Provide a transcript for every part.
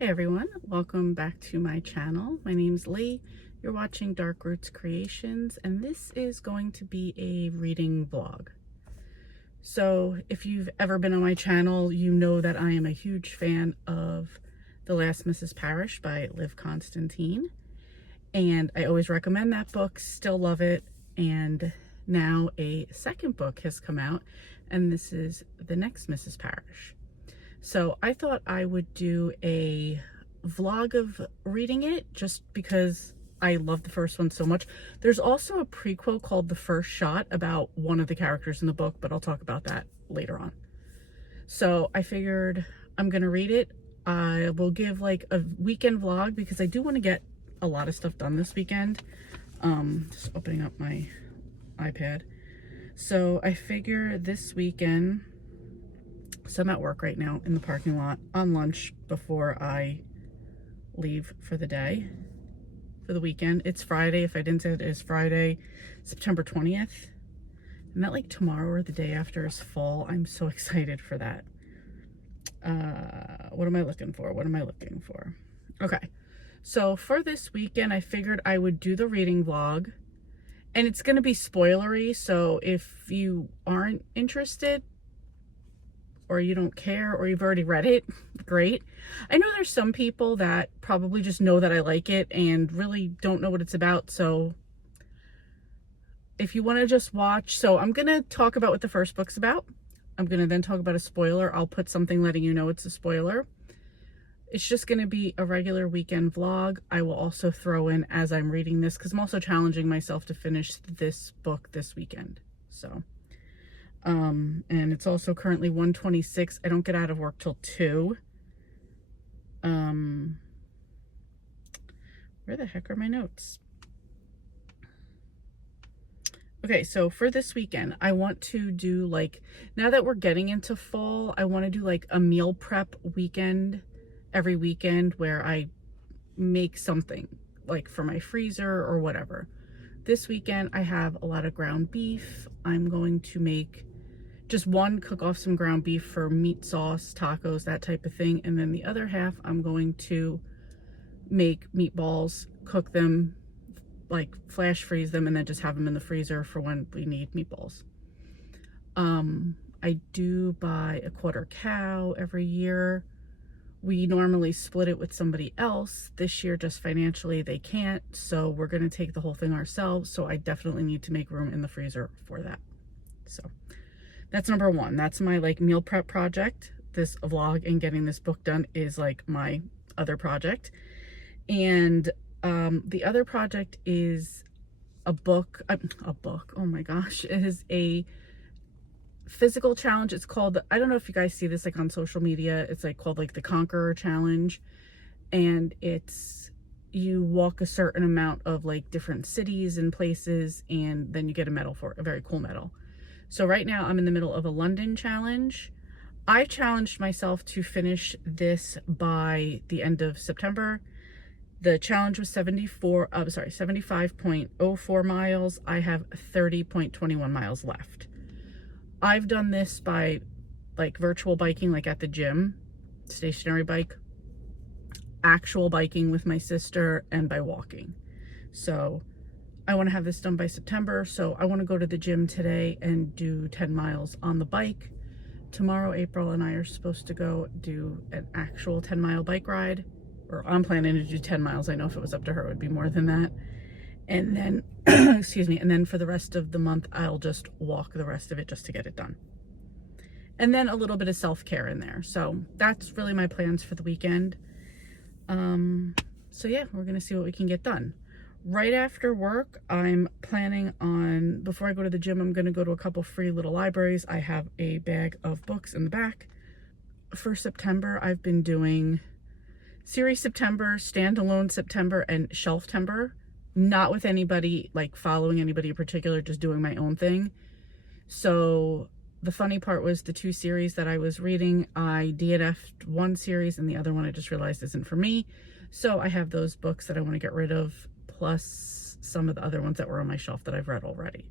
Hey everyone, welcome back to my channel. My name's Lee. You're watching Dark Roots Creations, and this is going to be a reading vlog. So if you've ever been on my channel, you know that I am a huge fan of The Last Mrs. Parrish by Liv Constantine. And I always recommend that book, still love it. And now a second book has come out, and this is The Next Mrs. Parrish. So I thought I would do a vlog of reading it just because I love the first one so much. There's also a prequel called The First Shot about one of the characters in the book, but I'll talk about that later on. So I figured I'm gonna read it. I will give like a weekend vlog because I do want to get a lot of stuff done this weekend. Just opening up my iPad. So I figure this weekend, so I'm at work right now in the parking lot on lunch before I leave for the day, for the weekend. It's Friday. If I didn't say it is Friday, September 20th. And that like tomorrow or the day after is fall. I'm so excited for that. What am I looking for? What am I looking for? Okay. So for this weekend, I figured I would do the reading vlog. And it's going to be spoilery. So if you aren't interested, or you don't care, or you've already read it, great. I know there's some people that probably just know that I like it and really don't know what it's about. So if you want to just watch, so I'm going to talk about what the first book's about. I'm going to then talk about a spoiler. I'll put something letting you know it's a spoiler. It's just going to be a regular weekend vlog. I will also throw in as I'm reading this, because I'm also challenging myself to finish this book this weekend. So and it's also currently 1:26. I don't get out of work till 2. Where the heck are my notes? Okay, so for this weekend, I want to do like, now that we're getting into fall, I want to do like a meal prep weekend every weekend where I make something like for my freezer or whatever. This weekend, I have a lot of ground beef. I'm going to make just cook off some ground beef for meat sauce, tacos, that type of thing. And then the other half, I'm going to make meatballs, cook them, like flash freeze them, and then just have them in the freezer for when we need meatballs. I do buy a quarter cow every year. We normally split it with somebody else. This year, just financially, they can't. So we're going to take the whole thing ourselves. So I definitely need to make room in the freezer for that. So that's number one. That's my like meal prep project. This vlog and getting this book done is like my other project. And the other project is a book, oh my gosh, it is a physical challenge. It's called, I don't know if you guys see this like on social media, it's like called like the Conqueror Challenge. And it's, you walk a certain amount of like different cities and places, and then you get a medal for it, a very cool medal. So right now I'm in the middle of a London challenge. I challenged myself to finish this by the end of September. The challenge was 75.04 miles. I have 30.21 miles left. I've done this by like virtual biking, like at the gym, stationary bike, actual biking with my sister, and by walking. So I want to have this done by September. So I want to go to the gym today and do 10 miles on the bike. Tomorrow, April and I are supposed to go do an actual 10-mile bike ride, or I'm planning to do 10 miles. I know if it was up to her, it would be more than that. And then, excuse me, and then for the rest of the month, I'll just walk the rest of it just to get it done. And then a little bit of self-care in there. So that's really my plans for the weekend. So yeah, we're gonna see what we can get done. Right after work, I'm planning on, before I go to the gym, I'm gonna go to a couple free little libraries. I have a bag of books in the back. For September, I've been doing Series September, Standalone September, and Shelftember. Not with anybody, like following anybody in particular, just doing my own thing. So the funny part was the 2 series that I was reading, I DNF'd one series and the other one I just realized isn't for me. So I have those books that I want to get rid of, plus some of the other ones that were on my shelf that I've read already.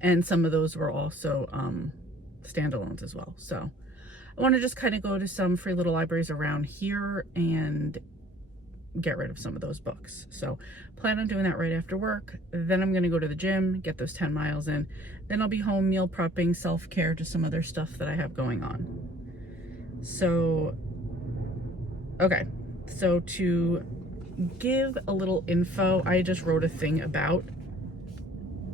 And some of those were also standalones as well. So I want to just kind of go to some free little libraries around here and get rid of some of those books. So plan on doing that right after work. Then I'm going to go to the gym, get those 10 miles in. Then I'll be home meal prepping, self-care, just some other stuff that I have going on. So, okay. So to give a little info, I just wrote a thing about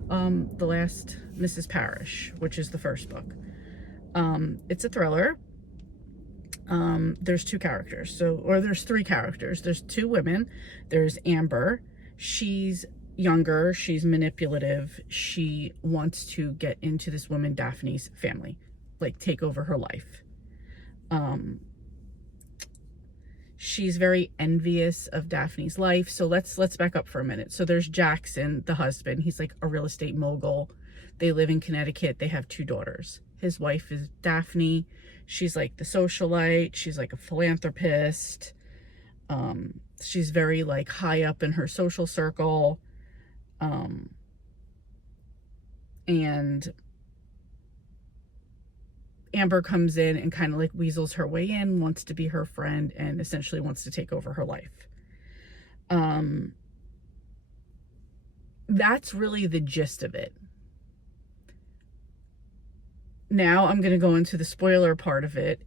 The Last Mrs. Parrish, which is the first book. It's a thriller. There's two characters, there's three characters. There's two women. There's Amber. She's younger, she's manipulative, she wants to get into this woman Daphne's family, like take over her life. She's very envious of Daphne's life. So let's back up for a minute. So there's Jackson, the husband. He's like a real estate mogul. They live in Connecticut. They have two daughters. His wife is Daphne. She's like the socialite. She's like a philanthropist. She's very like high up in her social circle. And Amber comes in and kind of like weasels her way in, wants to be her friend, and essentially wants to take over her life. That's really the gist of it. Now I'm going to go into the spoiler part of it.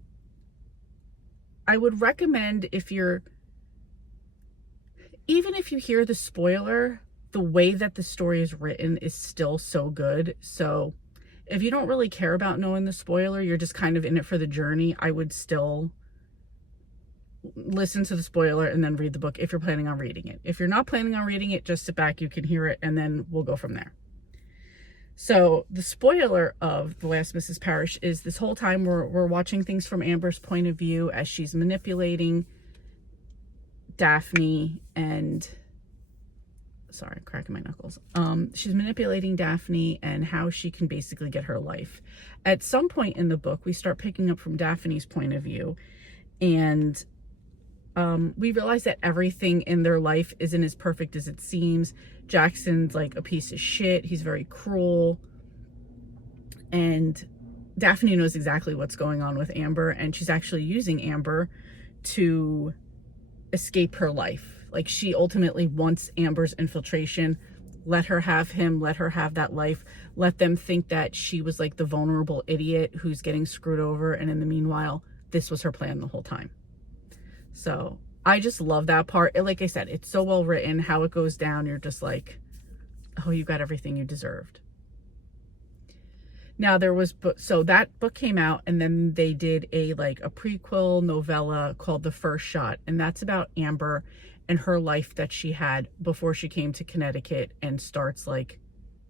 I would recommend, even if you hear the spoiler, the way that the story is written is still so good. So if you don't really care about knowing the spoiler, you're just kind of in it for the journey, I would still listen to the spoiler and then read the book if you're planning on reading it. If you're not planning on reading it, just sit back, you can hear it, and then we'll go from there. So the spoiler of The Last Mrs. Parrish is this whole time we're watching things from Amber's point of view as she's manipulating Daphne and... Sorry, cracking my knuckles. She's manipulating Daphne and how she can basically get her life. At some point in the book, we start picking up from Daphne's point of view, and we realize that everything in their life isn't as perfect as it seems. Jackson's like a piece of shit. He's very cruel. And Daphne knows exactly what's going on with Amber, and she's actually using Amber to escape her life. Like, she ultimately wants Amber's infiltration. Let her have him. Let her have that life. Let them think that she was like the vulnerable idiot who's getting screwed over. And in the meanwhile, this was her plan the whole time. So I just love that part. Like I said, it's so well written. How it goes down, you're just like, oh, you got everything you deserved. Now so that book came out, and then they did a prequel novella called The First Shot. And that's about Amber and her life that she had before she came to Connecticut and starts like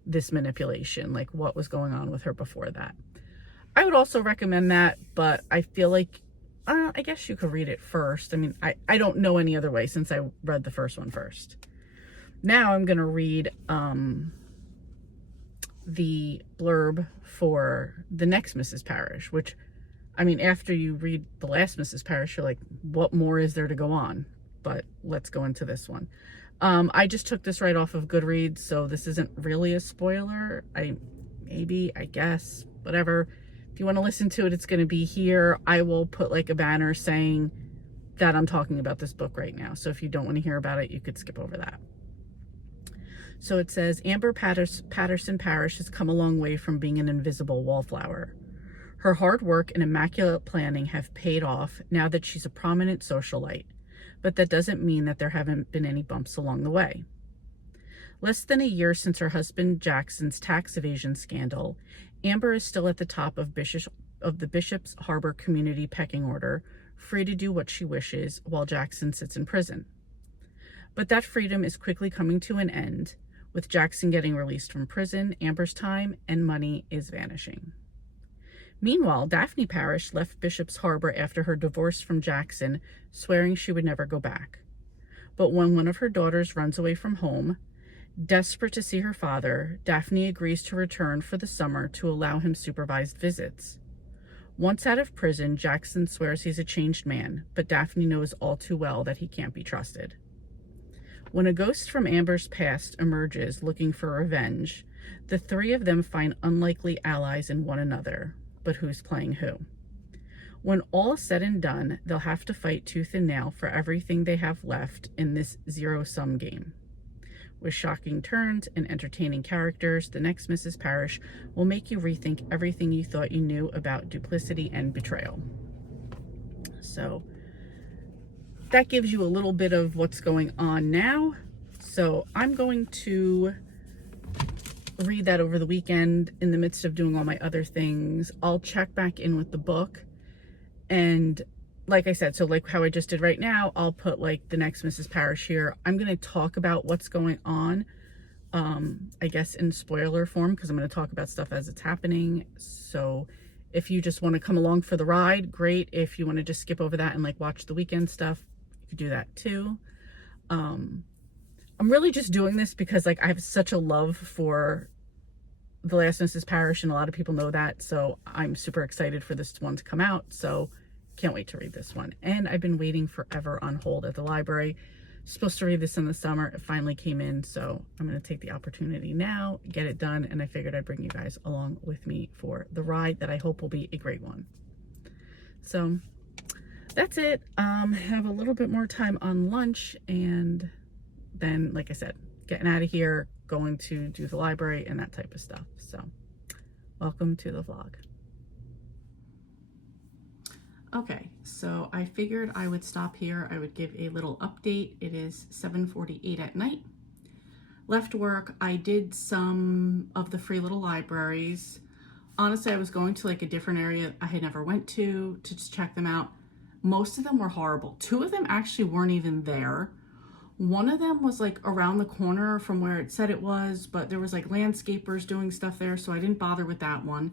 this manipulation, like what was going on with her before that. I would also recommend that, but I feel like, I guess you could read it first. I mean, I don't know any other way since I read the first one first. Now I'm going to read the blurb for the next Mrs. Parrish, which, I mean, after you read The Last Mrs. Parrish, you're like, what more is there to go on? But let's go into this one. I just took this right off of Goodreads, so this isn't really a spoiler. I guess, whatever. If you want to listen to it, it's going to be here. I will put like a banner saying that I'm talking about this book right now. So if you don't want to hear about it, you could skip over that. So it says, Amber Patterson Parrish has come a long way from being an invisible wallflower. Her hard work and immaculate planning have paid off now that she's a prominent socialite. But that doesn't mean that there haven't been any bumps along the way. Less than a year since her husband Jackson's tax evasion scandal, Amber is still at the top of the Bishop's Harbor community pecking order, free to do what she wishes while Jackson sits in prison. But that freedom is quickly coming to an end. With Jackson getting released from prison, Amber's time and money is vanishing. Meanwhile, Daphne Parrish left Bishop's Harbor after her divorce from Jackson, swearing she would never go back. But when one of her daughters runs away from home, desperate to see her father, Daphne agrees to return for the summer to allow him supervised visits. Once out of prison, Jackson swears he's a changed man, but Daphne knows all too well that he can't be trusted. When a ghost from Amber's past emerges looking for revenge, the three of them find unlikely allies in one another. But who's playing who? When all is said and done, they'll have to fight tooth and nail for everything they have left in this zero-sum game. With shocking turns and entertaining characters, the next Mrs. Parrish will make you rethink everything you thought you knew about duplicity and betrayal. So that gives you a little bit of what's going on now. So I'm going to read that over the weekend in the midst of doing all my other things. I'll check back in with the book, and like I said, so like how I just did right now, I'll put like the next Mrs. Parrish here. I'm going to talk about what's going on, I guess in spoiler form, because I'm going to talk about stuff as it's happening. So if you just want to come along for the ride, great. If you want to just skip over that and like watch the weekend stuff, you could do that too. I'm really just doing this because like I have such a love for the last Mrs. Parrish, and a lot of people know that. So I'm super excited for this one to come out. So can't wait to read this one. And I've been waiting forever on hold at the library. Supposed to read this in the summer. It finally came in. So I'm going to take the opportunity now, get it done. And I figured I'd bring you guys along with me for the ride that I hope will be a great one. So that's it. Have a little bit more time on lunch, and then, like I said, getting out of here, going to do the library and that type of stuff. So welcome to the vlog. Okay, so I figured I would stop here. I would give a little update. It is 7:48 at night. Left work. I did some of the free little libraries. Honestly, I was going to like a different area I had never went to just check them out. Most of them were horrible. Two of them actually weren't even there. One of them was like around the corner from where it said it was, but there was like landscapers doing stuff there, so I didn't bother with that one.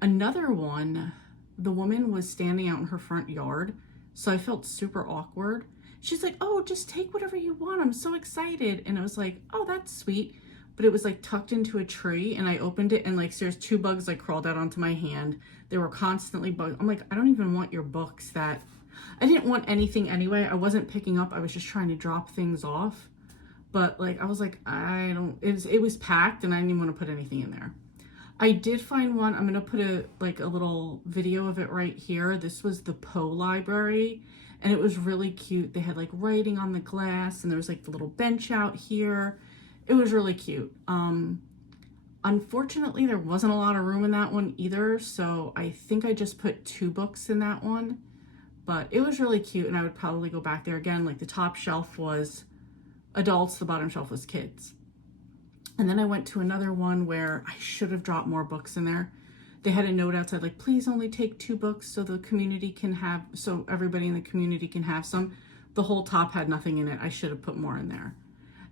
Another one, the woman was standing out in her front yard, so I felt super awkward. She's like, oh, just take whatever you want. I'm so excited. And I was like, oh, that's sweet. But it was like tucked into a tree, and I opened it, and like there's two bugs like crawled out onto my hand. They were constantly bugs. I'm like, I don't even want your books. That I didn't want anything anyway. I wasn't picking up. I was just trying to drop things off. But like, I was like, it was packed, and I didn't even want to put anything in there. I did find one. I'm going to put a little video of it right here. This was the Poe Library, and it was really cute. They had like writing on the glass, and there was like the little bench out here. It was really cute. Unfortunately, there wasn't a lot of room in that one either, so I think I just put 2 books in that one. But it was really cute, and I would probably go back there again. Like the top shelf was adults, the bottom shelf was kids. And then I went to another one where I should have dropped more books in there. They had a note outside like, please only take 2 books so the community can have, so everybody in the community can have some. The whole top had nothing in it. I should have put more in there.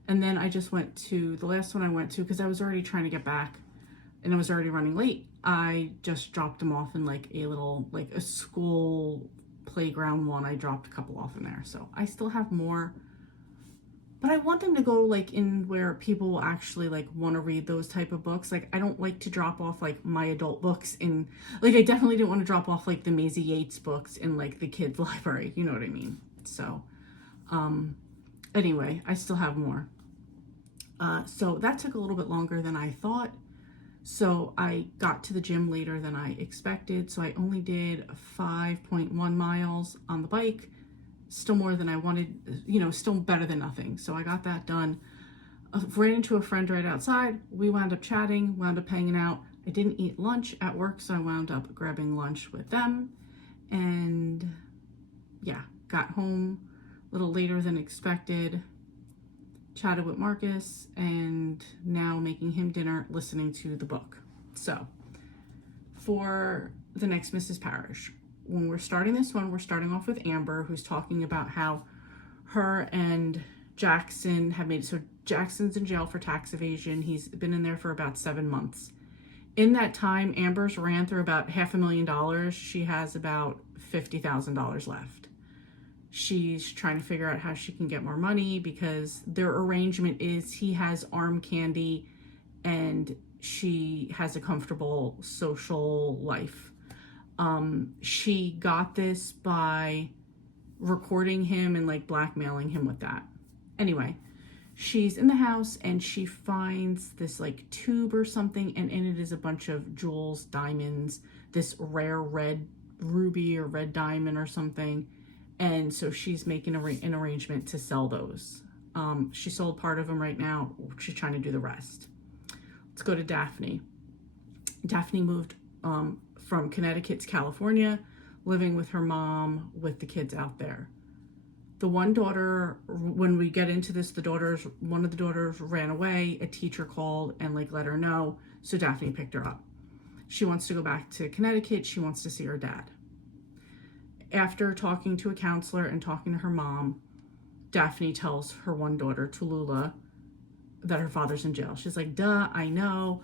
And then I just went to the last one I went to because I was already trying to get back and I was already running late. I just dropped them off in like a little, like a school playground one. I dropped a couple off in there. So I still have more, but I want them to go like in where people will actually like want to read those type of books. Like I don't like to drop off like my adult books in, like I definitely didn't want to drop off like the Maisie Yates books in like the kids library. You know what I mean? So, anyway, I still have more. So that took a little bit longer than I thought. So I got to the gym later than I expected. So I only did 5.1 miles on the bike. Still more than I wanted, you know, still better than nothing. So I got that done. Ran into a friend right outside. We wound up chatting, wound up hanging out. I didn't eat lunch at work, so I wound up grabbing lunch with them. And yeah, got home a little later than expected. Chatted with Marcus, and now making him dinner, listening to the book. So for the next Mrs. Parrish, when we're starting this one, we're starting off with Amber, who's talking about how her and Jackson have made, so Jackson's in jail for tax evasion. He's been in there for about 7 months. In that time, Amber's ran through about $500,000. She has about $50,000 left. She's trying to figure out how she can get more money because their arrangement is he has arm candy and she has a comfortable social life. She got this by recording him and like blackmailing him with that. Anyway, she's in the house and she finds this like tube or something, and in it is a bunch of jewels, diamonds, this rare red ruby or red diamond or something. And so she's making an arrangement to sell those. She sold part of them right now. She's trying to do the rest. Let's go to Daphne. Daphne moved from Connecticut to California, living with her mom with the kids out there. The one daughter, when we get into this, one of the daughters ran away. A teacher called and like let her know. So Daphne picked her up. She wants to go back to Connecticut. She wants to see her dad. After talking to a counselor and talking to her mom, Daphne tells her one daughter, Tallulah, that her father's in jail. She's like, duh, I know.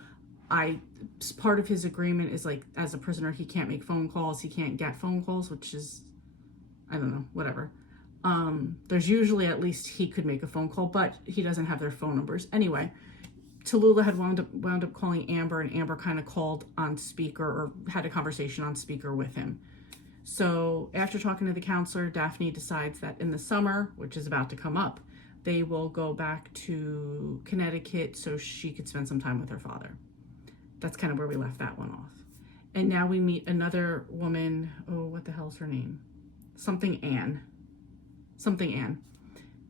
Part of his agreement is like, as a prisoner, he can't make phone calls. He can't get phone calls, which is, I don't know, whatever. There's usually at least he could make a phone call, but he doesn't have their phone numbers. Anyway, Tallulah had wound up calling Amber, and Amber kind of called on speaker or had a conversation on speaker with him. So after talking to the counselor, Daphne decides that in the summer, which is about to come up, they will go back to Connecticut so she could spend some time with her father. That's kind of where we left that one off. And now we meet another woman. Oh, what the hell's her name? Something Ann.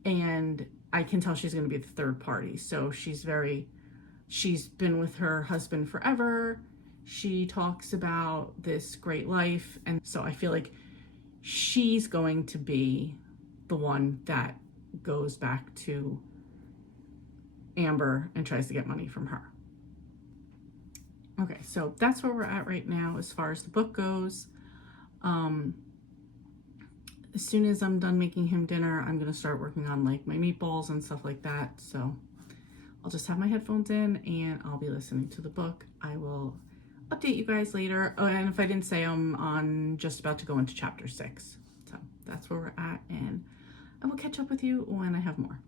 And I can tell she's going to be the third party. So she's been with her husband forever. She talks about this great life. And so I feel like she's going to be the one that goes back to Amber and tries to get money from her. Okay, so that's where we're at right now as far as the book goes. As soon as I'm done making him dinner, I'm going to start working on like my meatballs and stuff like that. So I'll just have my headphones in and I'll be listening to the book. I will update you guys later. Oh, and if I didn't say, I'm just about to go into chapter 6. So that's where we're at, and I will catch up with you when I have more.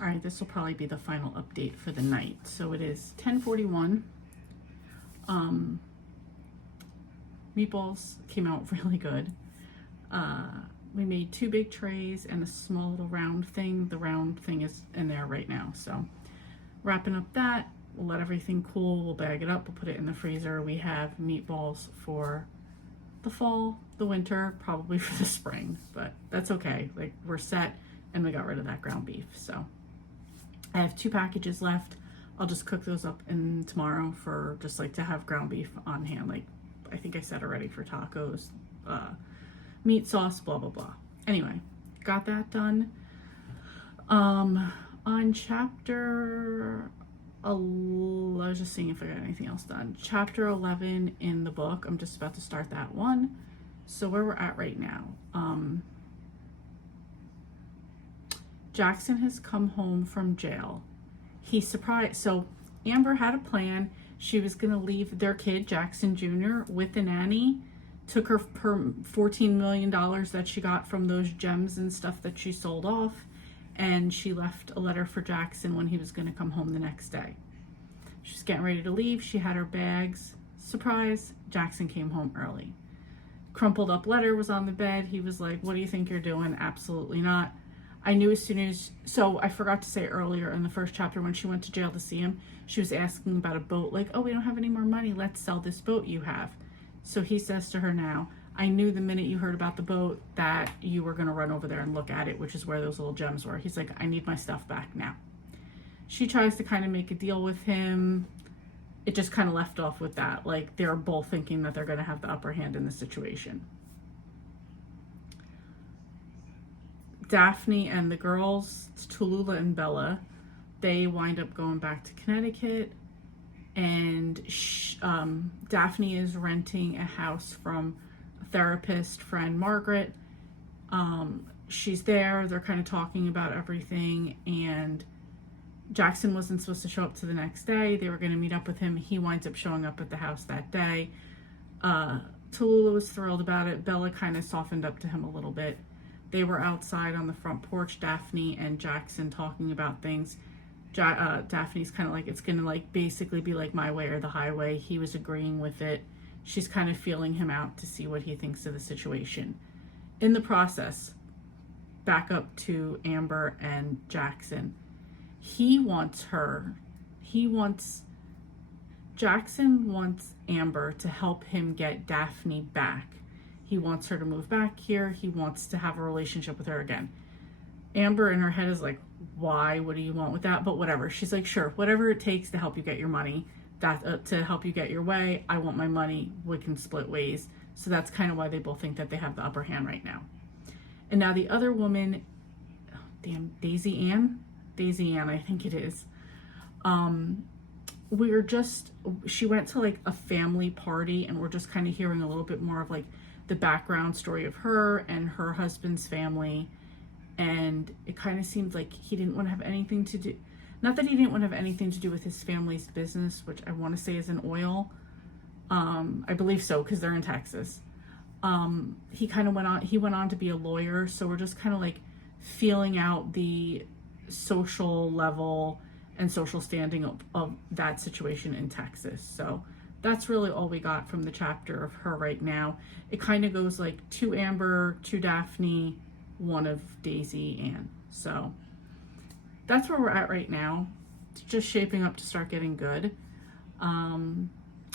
All right, this will probably be the final update for the night. So it is 10:41. Meatballs came out really good. We made 2 big trays and a small little round thing. The round thing is in there right now. So wrapping up that, we'll let everything cool. We'll bag it up. We'll put it in the freezer. We have meatballs for the fall, the winter, probably for the spring, but that's okay. Like, we're set, and we got rid of that ground beef. So I have 2 packages left. I'll just cook those up in tomorrow for just like to have ground beef on hand. Like I think I said already, for tacos, meat sauce, blah, blah, blah. Anyway, got that done. On chapter, I was just seeing if I got anything else done. Chapter 11 in the book, I'm just about to start that one. So where we're at right now, Jackson has come home from jail. He's surprised. So Amber had a plan. She was going to leave their kid, Jackson Jr., with the nanny. Took her $14 million that she got from those gems and stuff that she sold off. And she left a letter for Jackson when he was going to come home the next day. She's getting ready to leave. She had her bags. Surprise, Jackson came home early. Crumpled up letter was on the bed. He was like, "What do you think you're doing?" "Absolutely not." I knew as soon as, so I forgot to say earlier in the first chapter when she went to jail to see him, she was asking about a boat, like, "Oh, we don't have any more money. Let's sell this boat you have." So he says to her now, "I knew the minute you heard about the boat that you were going to run over there and look at it," which is where those little gems were. He's like, "I need my stuff back now." She tries to kind of make a deal with him. It just kind of left off with that. Like, they're both thinking that they're going to have the upper hand in the situation. Daphne and the girls, Tallulah and Bella, they wind up going back to Connecticut, and Daphne is renting a house from a therapist friend, Margaret. She's there, they're kind of talking about everything, and Jackson wasn't supposed to show up to the next day. They were going to meet up with him. He winds up showing up at the house that day. Tallulah was thrilled about it. Bella kind of softened up to him a little bit. They were outside on the front porch, Daphne and Jackson, talking about things. Daphne's kind of like, it's going to like basically be like my way or the highway. He was agreeing with it. She's kind of feeling him out to see what he thinks of the situation. In the process, back up to Amber and Jackson. Jackson wants Amber to help him get Daphne back. He wants her to move back here. He wants to have a relationship with her again. Amber in her head is like, why? What do you want with that? But whatever. She's like, sure, whatever it takes to help you get your money, to help you get your way. I want my money. We can split ways. So that's kind of why they both think that they have the upper hand right now. And now the other woman, Daisy Ann, I think it is. She went to like a family party, and we're just kind of hearing a little bit more of like the background story of her and her husband's family. And it kind of seemed like he didn't want to have anything to do, not that he didn't want to have anything to do with his family's business, which I want to say is in oil. I believe so, because they're in Texas. He went on to be a lawyer. So we're just kind of like feeling out the social level and social standing of that situation in Texas. So that's really all we got from the chapter of her right now. It kind of goes like to Amber, to Daphne, one of Daisy Ann. So that's where we're at right now. It's just shaping up to start getting good.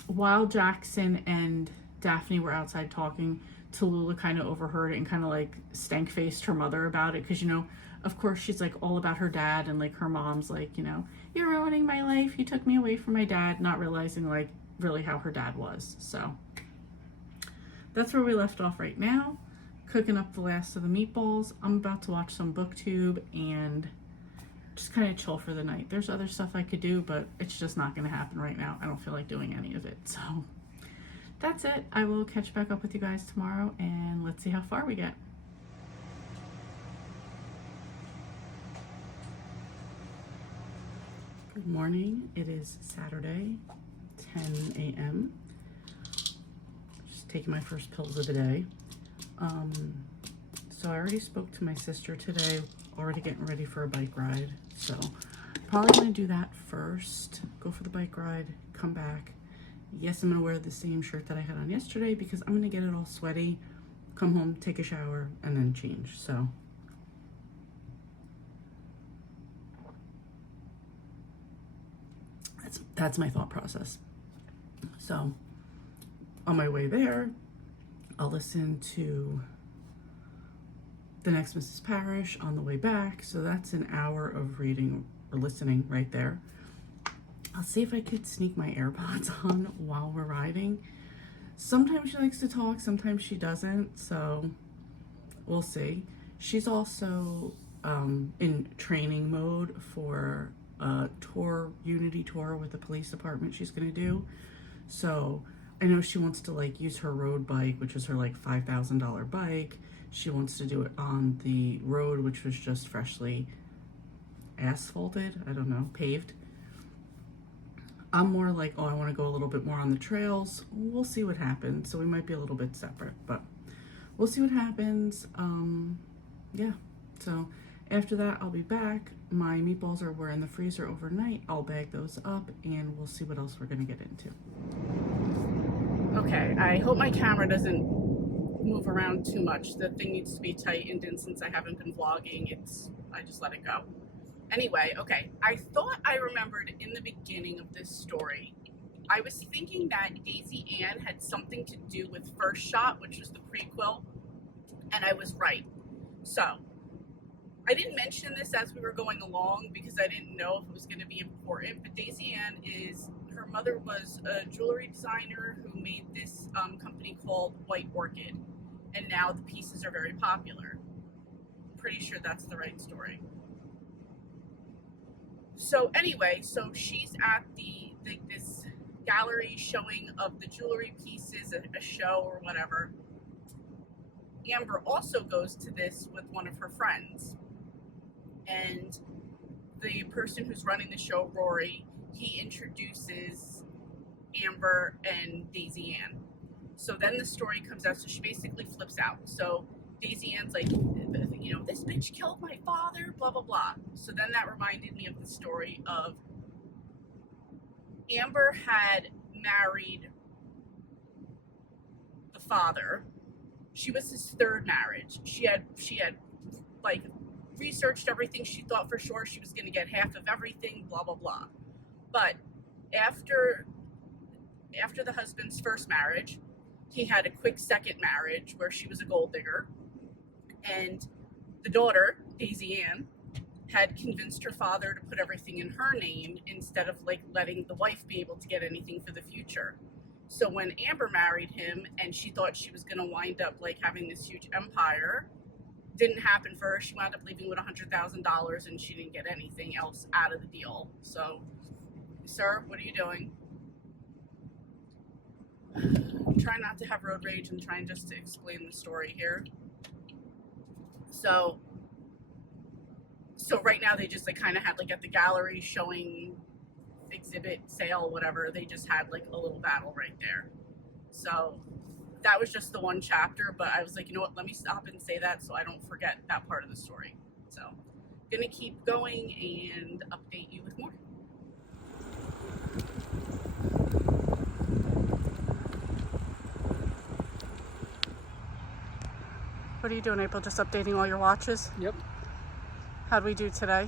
While Jackson and Daphne were outside talking, Tallulah kind of overheard it and kind of like stank-faced her mother about it, because, you know, of course she's like all about her dad, and like her mom's like, you know, you're ruining my life, you took me away from my dad, not realizing like really how her dad was. So that's where we left off right now, cooking up the last of the meatballs. I'm about to watch some booktube and just kind of chill for the night. There's other stuff I could do, but it's just not going to happen right now. I don't feel like doing any of it. So that's it. I will catch back up with you guys tomorrow, and let's see how far we get. Good morning. It is Saturday, 10 a.m. Just taking my first pills of the day. So I already spoke to my sister today, already getting ready for a bike ride. So probably gonna do that first, go for the bike ride, come back. Yes, I'm gonna wear the same shirt that I had on yesterday because I'm gonna get it all sweaty, come home, take a shower, and then change. So that's my thought process. So on my way there, I'll listen to The Next Mrs. Parrish on the way back. So that's an hour of reading or listening right there. I'll see if I could sneak my AirPods on while we're riding. Sometimes she likes to talk, sometimes she doesn't. So we'll see. She's also in training mode for a Unity tour with the police department she's gonna do. So I know she wants to like use her road bike, which is her like $5,000 bike. She wants to do it on the road, which was just freshly asphalted, I don't know, paved. I'm more like, oh, I want to go a little bit more on the trails. We'll see what happens. So we might be a little bit separate, but we'll see what happens. Yeah, so after that, I'll be back. My meatballs were in the freezer overnight. I'll bag those up, and we'll see what else we're going to get into. Okay, I hope my camera doesn't move around too much. The thing needs to be tightened, and since I haven't been vlogging, I just let it go. Anyway, okay, I thought I remembered in the beginning of this story, I was thinking that Daisy Ann had something to do with First Shot, which was the prequel, and I was right. So I didn't mention this as we were going along because I didn't know if it was going to be important, but Daisy Ann her mother was a jewelry designer who made this company called White Orchid, and now the pieces are very popular. I'm pretty sure that's the right story. So anyway, so she's at this gallery showing of the jewelry pieces, a show or whatever. Amber also goes to this with one of her friends. And the person who's running the show, Rory, he introduces Amber and Daisy Ann. So then the story comes out, so she basically flips out. So Daisy Ann's like, you know, this bitch killed my father, blah, blah, blah. So then that reminded me of the story of Amber had married the father. She was his third marriage. She had like researched everything. She thought for sure she was going to get half of everything, blah blah blah. But after the husband's first marriage, he had a quick second marriage where she was a gold digger, and the daughter, Daisy Ann, had convinced her father to put everything in her name instead of like letting the wife be able to get anything for the future. So when Amber married him and she thought she was going to wind up like having this huge empire, didn't happen for her. She wound up leaving with $100,000 and she didn't get anything else out of the deal. So, sir, what are you doing? I'm trying not to have road rage. I'm trying just to explain the story here. So right now they just like kind of had like at the gallery showing exhibit sale, whatever, they just had like a little battle right there. So that was just the one chapter, but I was like, you know what, let me stop and say that so I don't forget that part of the story. So gonna keep going and update you with more. What are you doing, April? Just updating all your watches? Yep. How'd we do today?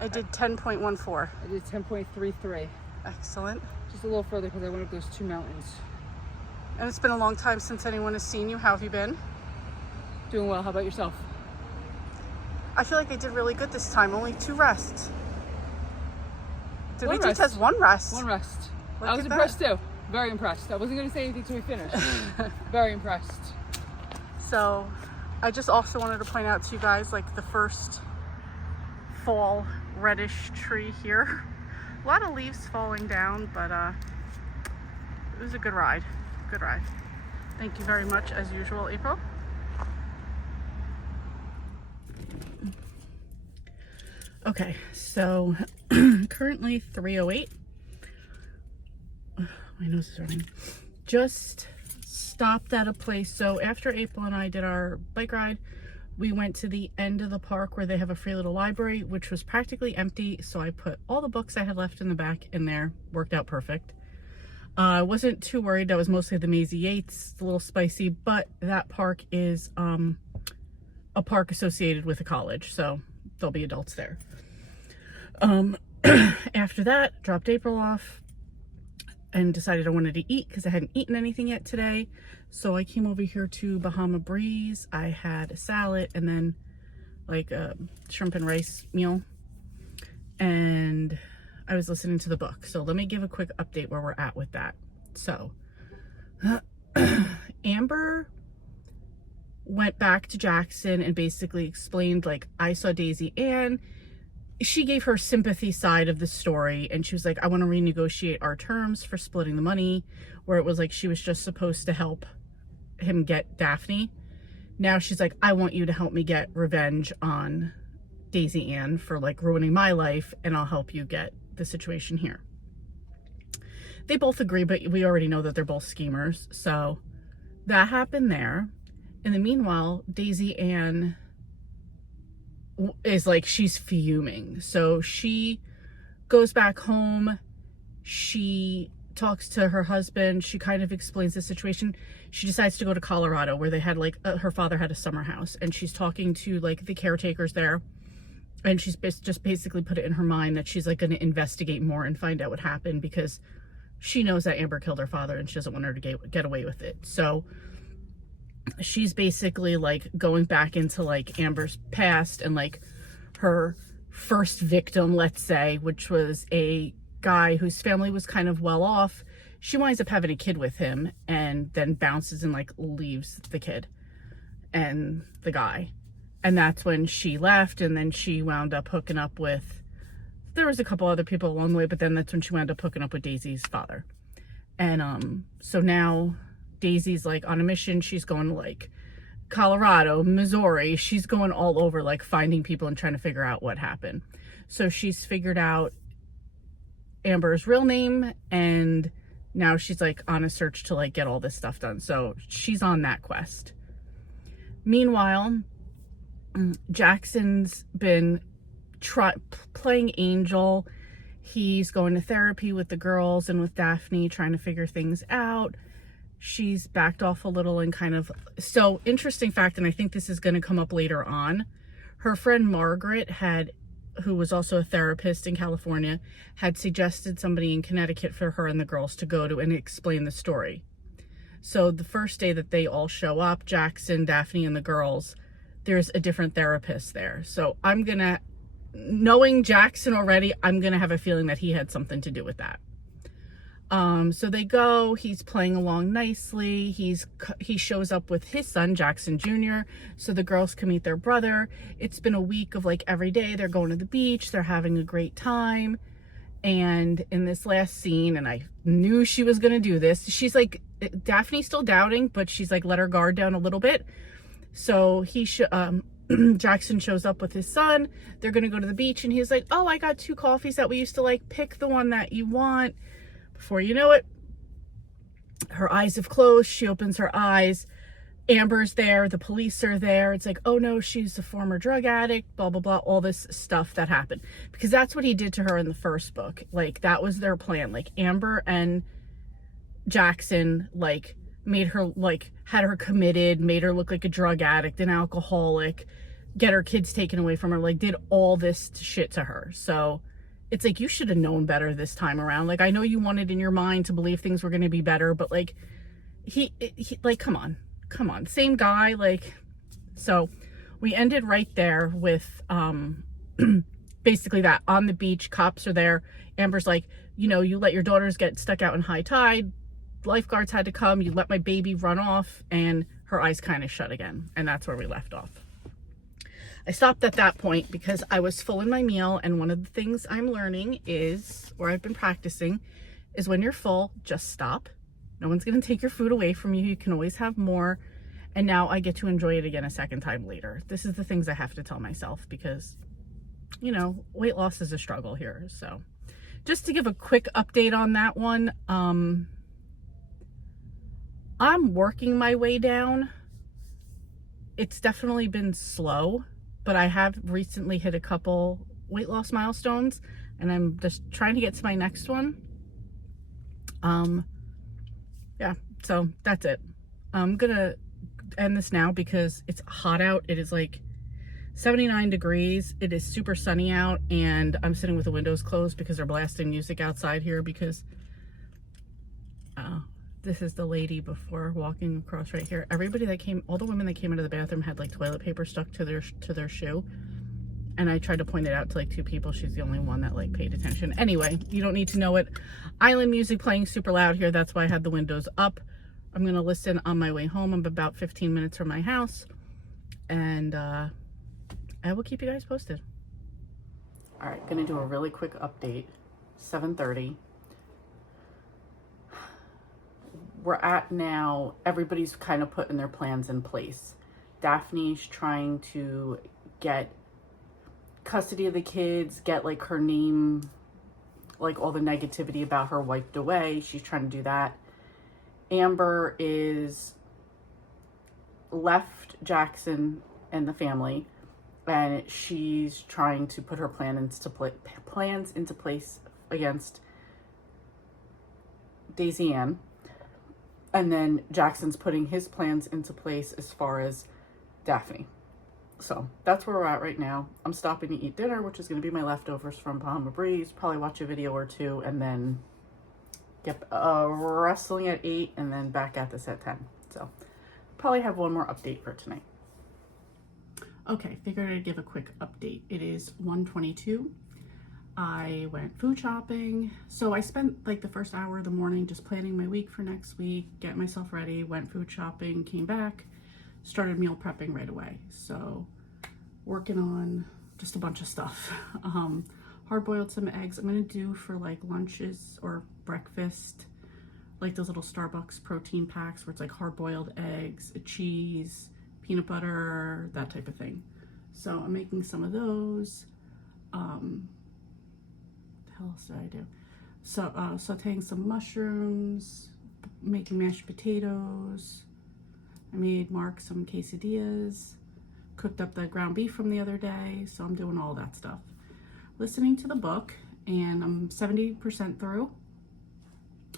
I did 10.14. I did 10.33. Excellent. Just a little further because I went up those two mountains. And it's been a long time since anyone has seen you. How have you been? Doing well. How about yourself? I feel like I did really good this time. Only 2 rests. Did we One do rest. test 1 rest? One rest. Look I was at impressed that. too. Very impressed. I wasn't going to say anything till we finished. Very impressed. So I just also wanted to point out to you guys like the first fall reddish tree here. A lot of leaves falling down, but it was a good ride. Good ride. Thank you very much as usual, April. Okay, so currently 3:08. My nose is running. Just stopped at a place. So after April and I did our bike ride, we went to the end of the park where they have a free little library, which was practically empty. So I put all the books I had left in the back in there. Worked out perfect. I wasn't too worried. That was mostly the Maisie Yates, a little spicy, but that park is a park associated with a college, so there'll be adults there. After that, dropped April off and decided I wanted to eat because I hadn't eaten anything yet today. So I came over here to Bahama Breeze. I had a salad and then like a shrimp and rice meal. And I was listening to the book. So let me give a quick update where we're at with that. So Amber went back to Jackson and basically explained like, I saw Daisy Ann. She gave her sympathy side of the story and she was like, I want to renegotiate our terms for splitting the money, where it was like she was just supposed to help him get Daphne. Now she's like, I want you to help me get revenge on Daisy Ann for like ruining my life, and I'll help you get the situation here. They both agree, but we already know that they're both schemers. So that happened there. In the meanwhile, Daisy Ann is like, she's fuming. So she goes back home. She talks to her husband. She kind of explains the situation. She decides to go to Colorado where they had like, her father had a summer house, and she's talking to like the caretakers there. And she's just basically put it in her mind that she's like going to investigate more and find out what happened, because she knows that Amber killed her father and she doesn't want her to get away with it. So she's basically like going back into like Amber's past and like her first victim, let's say, which was a guy whose family was kind of well off. She winds up having a kid with him and then bounces and like leaves the kid and the guy. And that's when she left, and then she wound up hooking up with, there was a couple other people along the way, but then that's when she wound up hooking up with Daisy's father. And so now Daisy's like on a mission. She's going to like Colorado, Missouri. She's going all over like finding people and trying to figure out what happened. So she's figured out Amber's real name, and now she's like on a search to like get all this stuff done. So she's on that quest. Meanwhile, Jackson's been playing Angel. He's going to therapy with the girls and with Daphne, trying to figure things out. She's backed off a little and kind of, so interesting fact, and I think this is going to come up later on. Her friend Margaret who was also a therapist in California, had suggested somebody in Connecticut for her and the girls to go to and explain the story. So the first day that they all show up, Jackson, Daphne, and the girls, there's a different therapist there. So knowing Jackson already, I'm gonna have a feeling that he had something to do with that. So they go, he's playing along nicely. He shows up with his son, Jackson Jr., so the girls can meet their brother. It's been a week of like every day they're going to the beach, they're having a great time. And in this last scene, and I knew she was gonna do this, she's like, Daphne's still doubting, but she's like let her guard down a little bit. So Jackson shows up with his son. They're gonna go to the beach, and he's like, oh, I got 2 coffees that we used to like, pick the one that you want. Before you know it, her eyes have closed. She opens her eyes. Amber's there. The police are there. It's like, oh no, she's a former drug addict, blah, blah, blah, all this stuff that happened. Because that's what he did to her in the first book. Like, that was their plan. Like, Amber and Jackson, like, made her, like, had her committed, made her look like a drug addict, an alcoholic, get her kids taken away from her, like, did all this shit to her. So it's like, you should have known better this time around. Like, I know you wanted in your mind to believe things were going to be better, but like, he like, come on, same guy. Like, so we ended right there with, basically that on the beach, cops are there. Amber's like, you know, you let your daughters get stuck out in high tide. Lifeguards had to come. You let my baby run off, and her eyes kind of shut again. And that's where we left off. I stopped at that point because I was full in my meal, and one of the things I'm learning is, or I've been practicing, is when you're full, just stop. No one's going to take your food away from you. You can always have more. And now I get to enjoy it again a second time later. This is the things I have to tell myself because, you know, weight loss is a struggle here. So just to give a quick update on that one, I'm working my way down. It's definitely been slow, but I have recently hit a couple weight loss milestones, and I'm just trying to get to my next one. Yeah, so that's it. I'm gonna end this now because it's hot out. It is like 79 degrees. It is super sunny out, and I'm sitting with the windows closed because they're blasting music outside here because this is the lady before walking across right here. Everybody that came, all the women that came into the bathroom had like toilet paper stuck to their shoe. And I tried to point it out to like 2 people. She's the only one that like paid attention. Anyway, you don't need to know it. Island music playing super loud here. That's why I had the windows up. I'm going to listen on my way home. I'm about 15 minutes from my house. And I will keep you guys posted. All right, going to do a really quick update. 7:30. We're at now, everybody's kind of putting their plans in place. Daphne's trying to get custody of the kids, get like her name, like all the negativity about her wiped away. She's trying to do that. Amber is left Jackson and the family, and she's trying to put her plans into place against Daisy Ann. And then Jackson's putting his plans into place as far as Daphne. So that's where we're at right now. I'm stopping to eat dinner, which is going to be my leftovers from Bahama Breeze. Probably watch a video or 2, and then get wrestling at 8, and then back at this at 10. So probably have one more update for tonight. Okay, figured I'd give a quick update. It is 1:22. I went food shopping. So I spent like the first hour of the morning just planning my week for next week, getting myself ready, went food shopping, came back, started meal prepping right away. So working on just a bunch of stuff. Hard-boiled some eggs. I'm gonna do for like lunches or breakfast, like those little Starbucks protein packs where it's like hard-boiled eggs, cheese, peanut butter, that type of thing. So I'm making some of those. What else did I do? So sauteing some mushrooms, making mashed potatoes. I made Mark some quesadillas, cooked up the ground beef from the other day. So I'm doing all that stuff. Listening to the book, and I'm 70% through.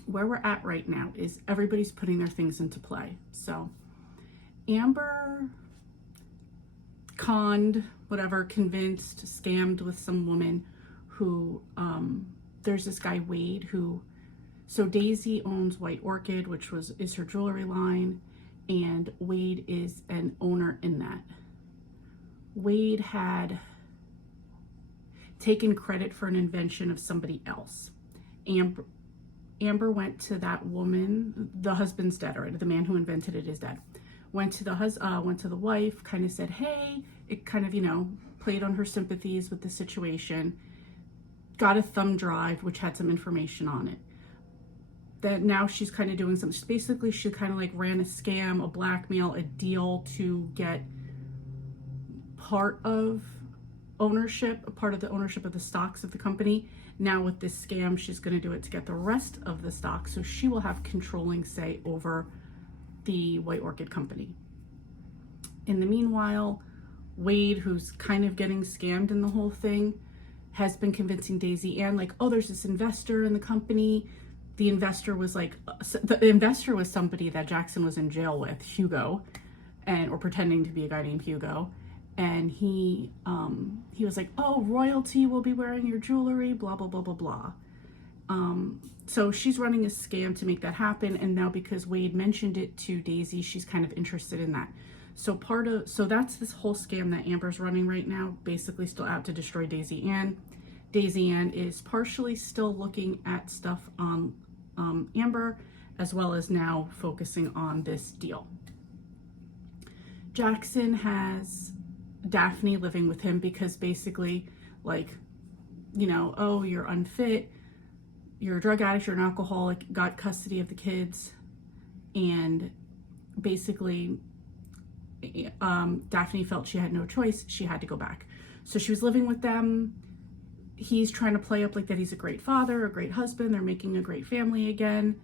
Where we're at right now is everybody's putting their things into play. So Amber conned, whatever, convinced, scammed with some woman who, there's this guy Wade who, so Daisy owns White Orchid, which is her jewelry line, and Wade is an owner in that. Wade had taken credit for an invention of somebody else. Amber went to that woman, the husband's dead already, the man who invented it is dead. Went to the wife, kind of said, hey, it kind of, you know, played on her sympathies with the situation, got a thumb drive, which had some information on it. That now she's kind of doing something. She kind of like ran a scam, a blackmail, a deal to get part of the ownership of the stocks of the company. Now with this scam, she's going to do it to get the rest of the stock, so she will have controlling say over the White Orchid company. In the meanwhile, Wade, who's kind of getting scammed in the whole thing, has been convincing Daisy Ann, like, oh, there's this investor in the company. The investor was somebody that Jackson was in jail with, Hugo, or pretending to be a guy named Hugo. And he was like, oh, royalty will be wearing your jewelry, blah, blah, blah, blah, blah. So she's running a scam to make that happen. And now because Wade mentioned it to Daisy, she's kind of interested in that. So that's this whole scam that Amber's running right now, basically still out to destroy Daisy Ann. Daisy Ann is partially still looking at stuff on Amber, as well as now focusing on this deal. Jackson has Daphne living with him because basically, like, you know, oh, you're unfit, you're a drug addict, you're an alcoholic, got custody of the kids, and basically Daphne felt she had no choice, she had to go back. So she was living with them. He's trying to play up like that he's a great father, a great husband, they're making a great family again.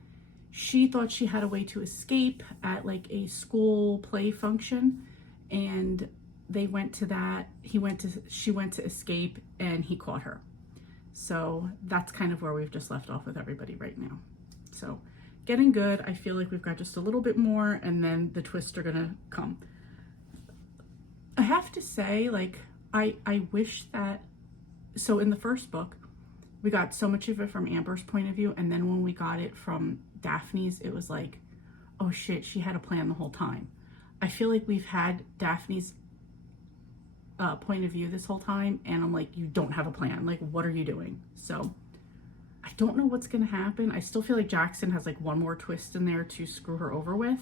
She thought she had a way to escape at like a school play function, and they went to that. She went to escape, and he caught her. So that's kind of where we've just left off with everybody right now. So getting good. I feel like we've got just a little bit more, and then the twists are gonna come. I have to say, like, I wish that, so in the first book, we got so much of it from Amber's point of view, and then when we got it from Daphne's, it was like, oh shit, she had a plan the whole time. I feel like we've had Daphne's point of view this whole time, and I'm like, you don't have a plan. Like, what are you doing? So I don't know what's gonna happen. I still feel like Jackson has like one more twist in there to screw her over with.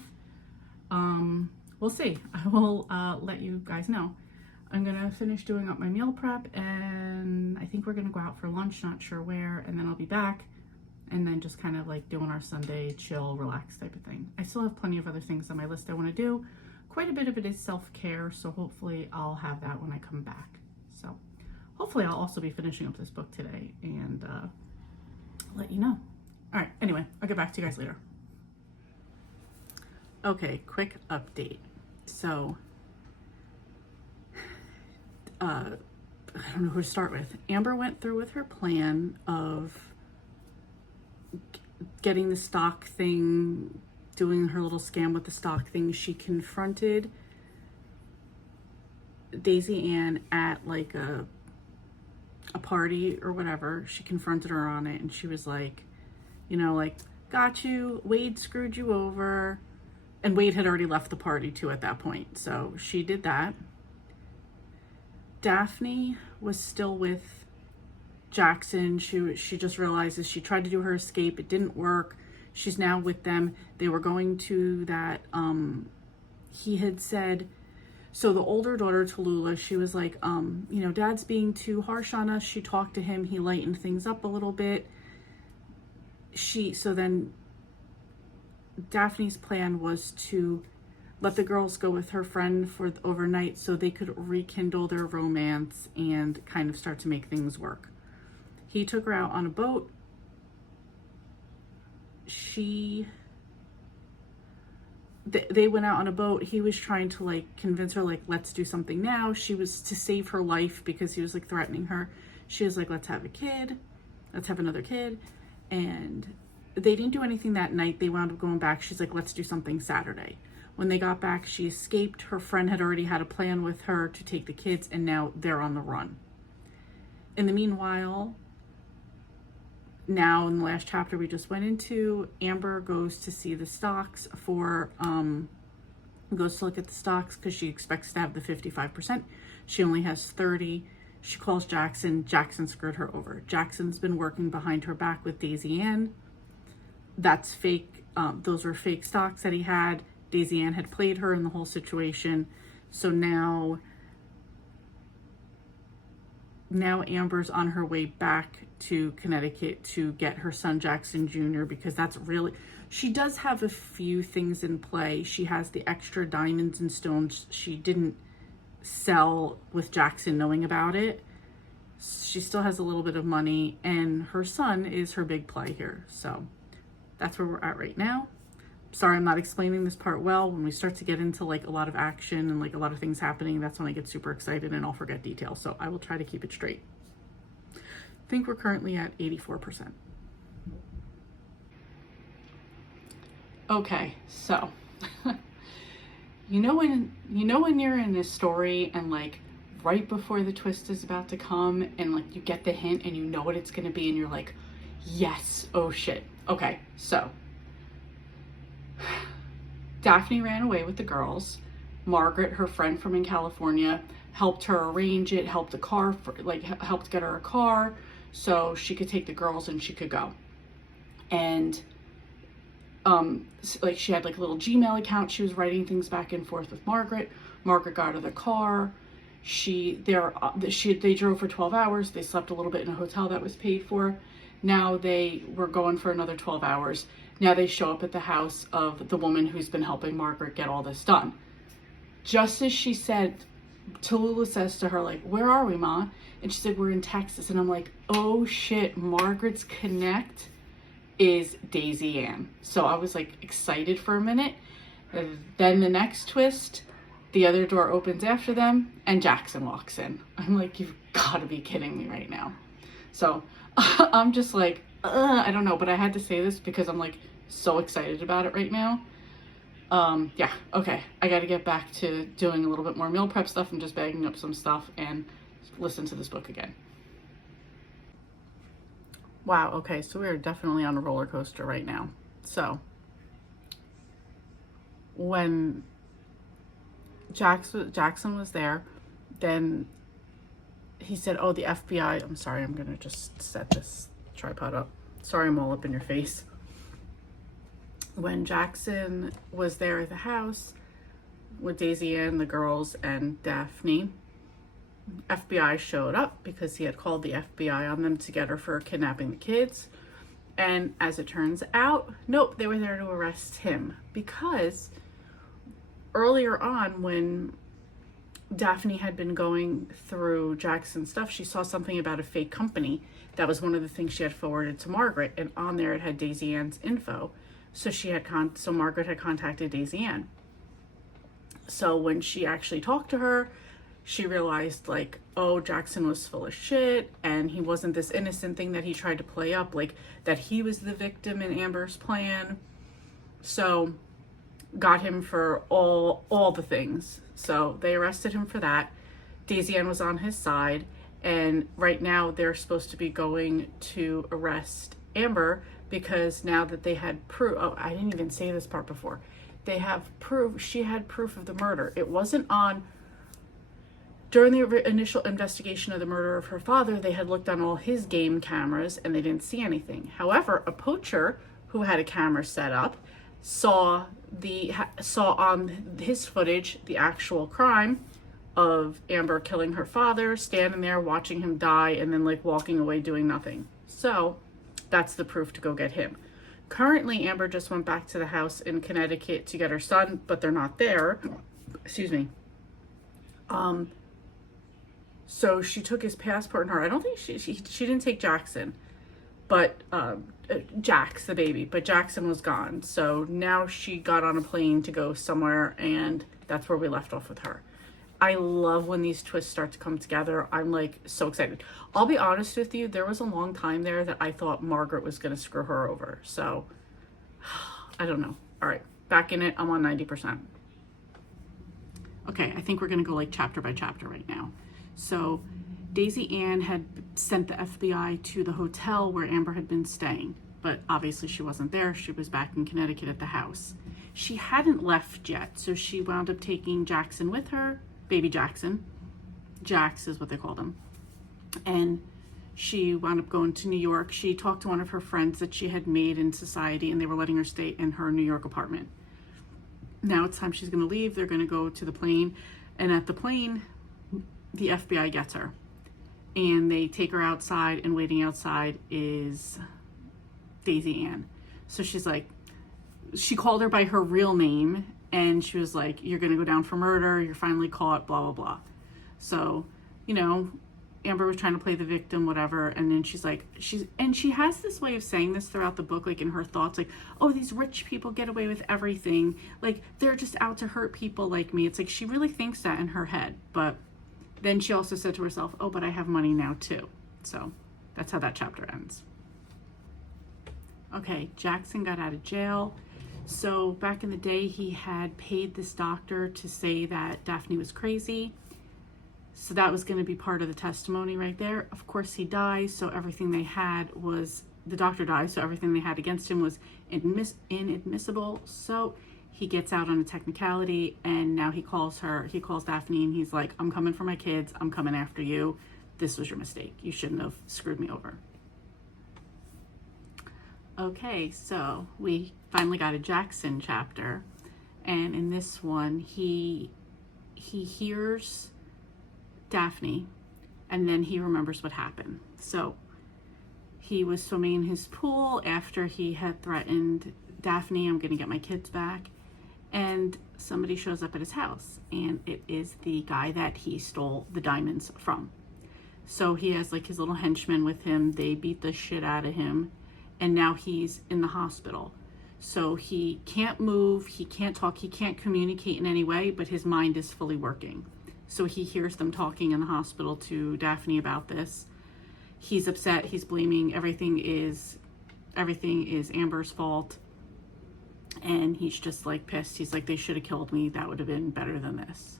We'll see. I will let you guys know. I'm gonna finish doing up my meal prep, and I think we're gonna go out for lunch, not sure where, and then I'll be back, and then just kind of like doing our Sunday chill, relax type of thing. I still have plenty of other things on my list I want to do. Quite a bit of it is self-care, so hopefully I'll have that when I come back. So hopefully I'll also be finishing up this book today and let you know. All right, anyway, I'll get back to you guys later. Okay, quick update. So I don't know who to start with. Amber went through with her plan of getting the stock thing, doing her little scam with the stock thing. She confronted Daisy Ann at like a party or whatever. She confronted her on it, and she was like, you know, like, got you, Wade screwed you over. And Wade had already left the party too at that point, so she did that. Daphne was still with Jackson. She just realizes she tried to do her escape, it didn't work. She's now with them. They were going to that, he had said, so the older daughter, Tallulah, she was like, you know, Dad's being too harsh on us. She talked to him, he lightened things up a little bit. So then Daphne's plan was to let the girls go with her friend for overnight so they could rekindle their romance and kind of start to make things work. He took her out on a boat. They went out on a boat. He was trying to like convince her, like, let's do something now. She was to save her life because he was like threatening her. She was like, let's have a kid. let's have another kid. And they didn't do anything that night. They wound up going back. She's like, let's do something Saturday. When they got back, she escaped. Her friend had already had a plan with her to take the kids, and now they're on the run. In the meanwhile, now in the last chapter we just went into, Amber goes to see the stocks goes to look at the stocks because she expects to have the 55%. She only has 30. She calls Jackson. Jackson screwed her over. Jackson's been working behind her back with Daisy Ann. That's fake. Those were fake stocks that he had. Daisy Ann had played her in the whole situation. So now Amber's on her way back to Connecticut to get her son Jackson Jr. because that's really, she does have a few things in play. She has the extra diamonds and stones she didn't sell with Jackson knowing about it. She still has a little bit of money, and her son is her big play here. So that's where we're at right now. Sorry, I'm not explaining this part well. When we start to get into like a lot of action and like a lot of things happening, that's when I get super excited and I'll forget details. So I will try to keep it straight. I think we're currently at 84%. Okay, so you know when you're in this story and like right before the twist is about to come and like you get the hint and you know what it's gonna be and you're like, yes, oh shit. Okay, so Daphne ran away with the girls. Margaret, her friend from in California, helped her arrange it, helped get her a car so she could take the girls and she could go. And like she had like a little Gmail account. She was writing things back and forth with Margaret. Margaret got her the car. They drove for 12 hours. They slept a little bit in a hotel that was paid for. Now they were going for another 12 hours. Now they show up at the house of the woman who's been helping Margaret get all this done. Just as she said, Tallulah says to her, like, where are we, Ma? And she said, we're in Texas. And I'm like, oh shit, Margaret's connect is Daisy Ann. So I was like excited for a minute. Then the next twist, the other door opens after them and Jackson walks in. I'm like, you've got to be kidding me right now. So I'm just like, I don't know, but I had to say this because I'm like so excited about it right now. Yeah, okay. I got to get back to doing a little bit more meal prep stuff and just bagging up some stuff and listen to this book again. Wow, okay, so we're definitely on a roller coaster right now. So when Jackson was there, then he said, oh, the FBI, I'm sorry, I'm gonna just set this tripod up. Sorry, I'm all up in your face. When Jackson was there at the house with Daisy Ann, the girls, and Daphne, FBI showed up because he had called the FBI on them to get her for kidnapping the kids. And as it turns out, nope, they were there to arrest him because earlier on when Daphne had been going through Jackson's stuff, she saw something about a fake company. That was one of the things she had forwarded to Margaret, and on there it had Daisy Ann's info. So so Margaret had contacted Daisy Ann. So when she actually talked to her, she realized like, oh, Jackson was full of shit and he wasn't this innocent thing that he tried to play up, like that he was the victim in Amber's plan. So got him for all the things. So they arrested him for that. Daisy Ann was on his side, and right now they're supposed to be going to arrest Amber because now that they had proof, oh, I didn't even say this part before. They have proof, she had proof of the murder. It wasn't on, during the initial investigation of the murder of her father, they had looked on all his game cameras and they didn't see anything. However, a poacher who had a camera set up saw on his footage the actual crime of Amber killing her father, standing there watching him die, and then like walking away doing nothing. So that's the proof to go get him. Currently, Amber just went back to the house in Connecticut to get her son, but they're not there. Excuse me. So she took his passport and her. I don't think she didn't take Jackson, but Jax, the baby, but Jackson was gone. So now she got on a plane to go somewhere, and that's where we left off with her. I love when these twists start to come together. I'm like so excited. I'll be honest with you, there was a long time there that I thought Margaret was going to screw her over. So I don't know. All right, back in it. I'm on 90%. Okay, I think we're going to go like chapter by chapter right now. So Daisy Ann had sent the FBI to the hotel where Amber had been staying, but obviously she wasn't there. She was back in Connecticut at the house. She hadn't left yet, so she wound up taking Jackson with her, baby Jackson. Jax is what they called him. And she wound up going to New York. She talked to one of her friends that she had made in society, and they were letting her stay in her New York apartment. Now it's time she's going to leave. They're going to go to the plane, and at the plane, the FBI gets her. And they take her outside, and waiting outside is Daisy Ann. So she's like, she called her by her real name, and she was like, you're going to go down for murder. You're finally caught, blah, blah, blah. So, you know, Amber was trying to play the victim, whatever. And then she's like, she has this way of saying this throughout the book, like in her thoughts, like, oh, these rich people get away with everything. Like, they're just out to hurt people like me. It's like, she really thinks that in her head. But then she also said to herself, oh, but I have money now too. So that's how that chapter ends. Okay, Jackson got out of jail. So back in the day, he had paid this doctor to say that Daphne was crazy. So that was going to be part of the testimony right there. Of course, he dies, so everything they had was, the doctor dies, so everything they had against him was inadmissible. So he gets out on a technicality, and now he calls Daphne, and he's like, I'm coming for my kids. I'm coming after you. This was your mistake. You shouldn't have screwed me over. Okay, so we finally got a Jackson chapter, and in this one, he hears Daphne, and then he remembers what happened. So he was swimming in his pool after he had threatened Daphne, I'm gonna get my kids back, and somebody shows up at his house, and it is the guy that he stole the diamonds from. So he has like his little henchman with him. They beat the shit out of him, and now he's in the hospital. So he can't move, he can't talk, he can't communicate in any way, but his mind is fully working. So he hears them talking in the hospital to Daphne about this. He's upset, he's blaming everything is Amber's fault. And he's just like pissed. He's like, they should have killed me. That would have been better than this.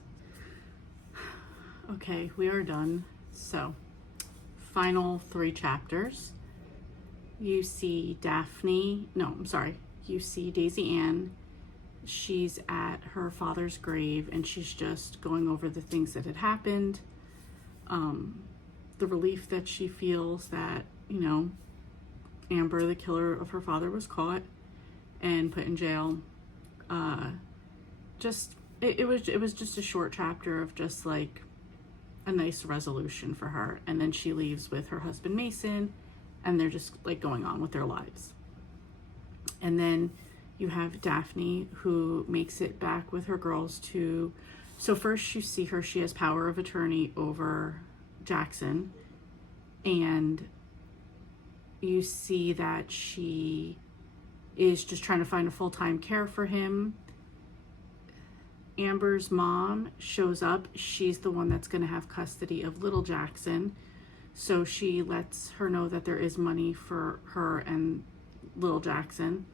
Okay, we are done. So, final 3 chapters. You see you see Daisy Ann. She's at her father's grave, and she's just going over the things that had happened. The relief that she feels that, you know, Amber, the killer of her father, was caught and put in jail. It was just a short chapter of just like a nice resolution for her. And then she leaves with her husband Mason, and they're just like going on with their lives. And then you have Daphne, who makes it back with her girls to, so first you see her, she has power of attorney over Jackson, and you see that she is just trying to find a full-time care for him. Amber's mom shows up. She's the one that's going to have custody of little Jackson. So she lets her know that there is money for her and little Jackson.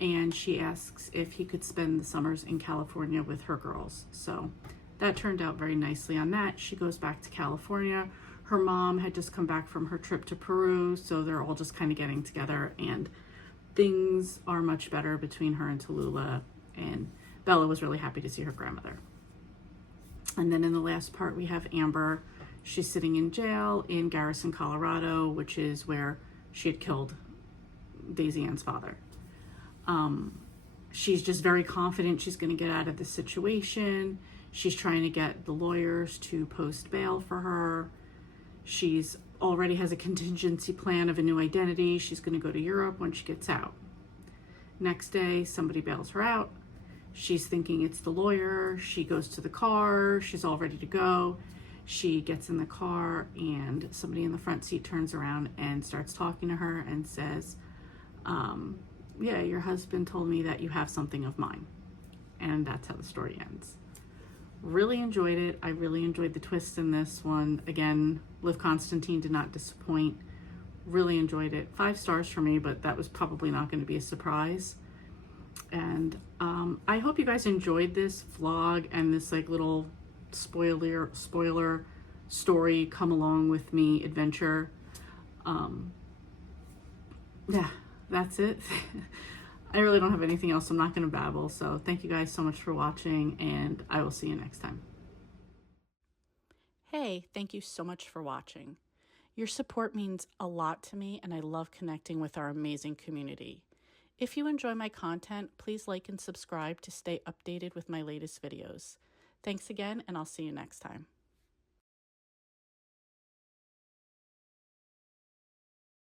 And she asks if he could spend the summers in California with her girls. So that turned out very nicely on that. She goes back to California. Her mom had just come back from her trip to Peru. So they're all just kind of getting together, and things are much better between her and Tallulah, and Bella was really happy to see her grandmother. And then in the last part, we have Amber. She's sitting in jail in Garrison, Colorado, which is where she had killed Daisy Ann's father. She's just very confident she's going to get out of this situation. She's trying to get the lawyers to post bail for her. She's already has a contingency plan of a new identity. She's going to go to Europe when she gets out. Next day, somebody bails her out. She's thinking it's the lawyer. She goes to the car. She's all ready to go. She gets in the car, and somebody in the front seat turns around and starts talking to her and says, yeah, your husband told me that you have something of mine. And that's how the story ends. Really enjoyed it. I really enjoyed the twist in this one. Again, Liv Constantine did not disappoint. Really enjoyed it. 5 stars for me, but that was probably not going to be a surprise. And I hope you guys enjoyed this vlog and this like little spoiler story come along with me adventure. Yeah, that's it. I really don't have anything else. I'm not going to babble. So thank you guys so much for watching, and I will see you next time. Hey, thank you so much for watching. Your support means a lot to me, and I love connecting with our amazing community. If you enjoy my content, please like and subscribe to stay updated with my latest videos. Thanks again, and I'll see you next time.